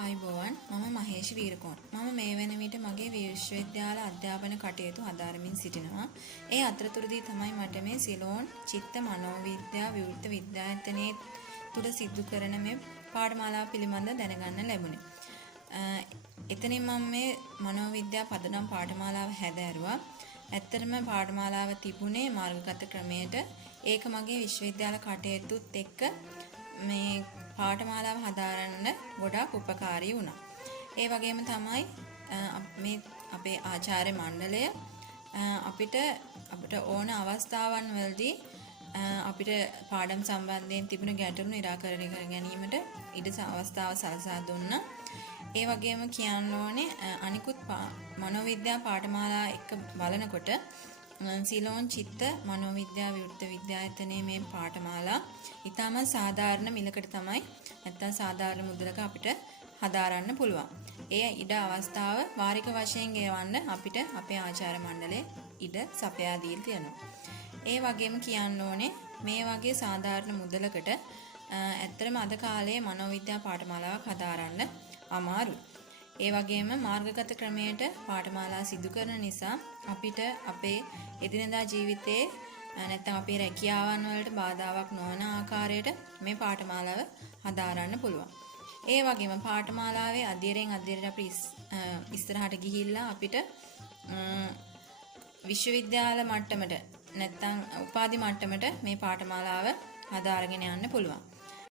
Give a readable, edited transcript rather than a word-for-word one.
ආයුබෝවන් මම මහේෂ් වීරකෝන් මම මේ වෙන විට මගේ විශ්වවිද්‍යාල අධ්‍යාපන කටයුතු හදාරමින් සිටිනවා. ඒ අතරතුරදී තමයි මට මේ සිලෝන් චිත්ත මනෝවිද්‍යා විවෘත විද්‍යායතනයේ තුල සිදු කරන මේ පාඨමාලාව පිළිබඳව දැනගන්න ලැබුණේ. එතනින් මම මේ මනෝවිද්‍යා පදනම් පාඨමාලාව හැදෑරුවා. ඇත්තටම පාඨමාලාව තිබුණේ මාර්ගගත ක්‍රමයට. ඒක මගේ විශ්වවිද්‍යාල කටයුතුත් එක්ක මේ පාඨමාලාව හදාරන්න ගොඩාක් උපකාරී වුණා. ඒ වගේම තමයි මේ අපේ ආචාර්ය මණ්ඩලය අපිට ඕන අවස්ථාවන් වලදී අපිට පාඩම් සම්බන්ධයෙන් තිබුණු ගැටලු निराකරණය කර ගැනීමට අවස්ථාව සලසා දුන්නා. ඒ වගේම කියන්න ඕනේ අනිකුත් මනෝවිද්‍යා පාඨමාලා එක්ක බලනකොට සිලෝන් චිත්ත මනෝවිද්‍යා විවෘත විද්‍යායතනයේ මේ පාඨමාලා ඊටම සාධාරණ මිලකට තමයි නැත්තම් සාධාරණ මුදලක අපිට හදාරන්න පුළුවන්. ඒ ඉඩ අවස්ථාව වාරික වශයෙන් ගෙවන්න අපිට අපේ ආචාර්ය මණ්ඩලය ඉඩ සපයා දීලා තියෙනවා. ඒ වගේම කියන්න ඕනේ මේ වගේ සාධාරණ මුදලකට ඇත්තටම අද කාලේ මනෝවිද්‍යා පාඨමාලාවක් හදාරන්න අමාරුයි. ඒ වගේම මාර්ගගත ක්‍රමයට පාඨමාලා සිදු කරන නිසා අපිට අපේ එදිනදා ජීවිතයේ නැත්නම් අපේ රැකියාවන් වලට බාධාවක් නොවන ආකාරයට මේ පාඨමාලාව හදාරන්න පුළුවන්. ඒ වගේම පාඨමාලාවේ අධ්‍යයනයෙන් අධ්‍යයනයට අපි ඉස්සරහට ගිහිල්ලා අපිට විශ්වවිද්‍යාල මට්ටමට නැත්නම් උපාධි මට්ටමට මේ පාඨමාලාව හදාරගෙන යන්න පුළුවන්.